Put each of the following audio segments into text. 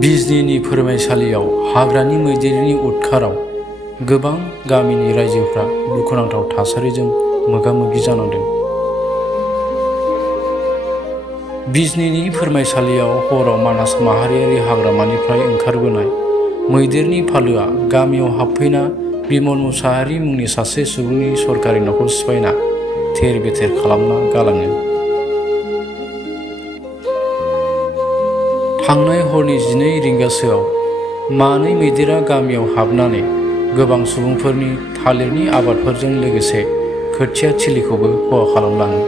बिजनीनि फोरमायसालियाव हाग्रानि मैदेरनि उदखाराव गोबां गामिनि रायजोफ्रा दुखुनांथाव थासारिजों मोगा-मोगि जानांदों। बिजनीनि फोरमायसालियाव हराव मानास माहारियारि हाग्रामानिफ्राय ओंखारबोनाय मैदेरनि फालोआ गामियाव हाबफैना बिमल मुसाहारि मुंनि सासे सुबुंनि सरकारि न'खौ सिफायना थेर-बेथेर खालामना गालाङो। थांनाय हरनि 12 रिंगासोआव मानै मैदेरा गामियाव हाबनानै गोबां सुबुंफोरनि थालिरनि आबादफोरजों लोगोसे खोथिया थिलिखौबो खहा खालामलाङो।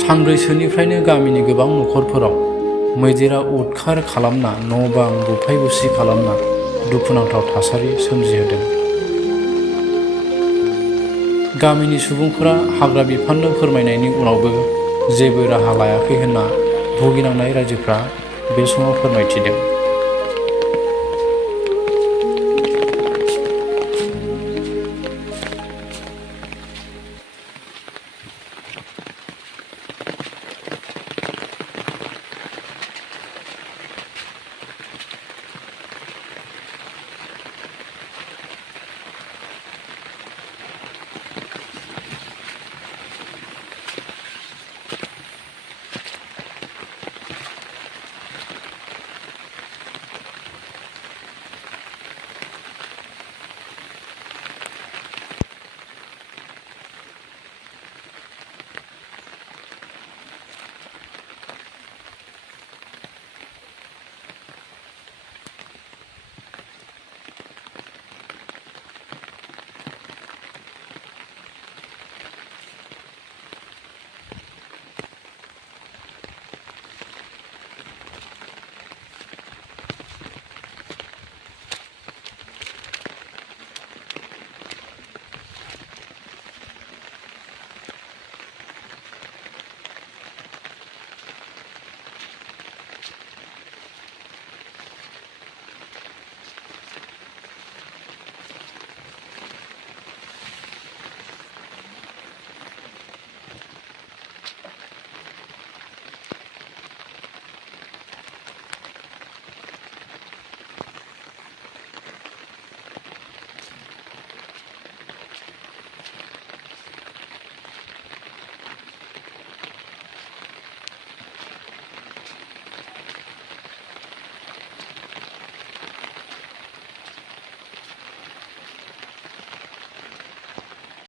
सानब्रैसोनिफ्रायनो गामिनि गोबां न'खरफोराव मैदेरा उदखार खालामना न'-बां बुफाय-बुसि खालामना दुखुनांथाव थासारि सोमजिहोदों। गामिनि सुबुंफोरा हाग्रा बिफाननो फोरमायनायनि उनावबो जेबो राहा लायाखै होनना भुगिनांनाय रायजोफ्रा बे समाव फोरमायथिदों।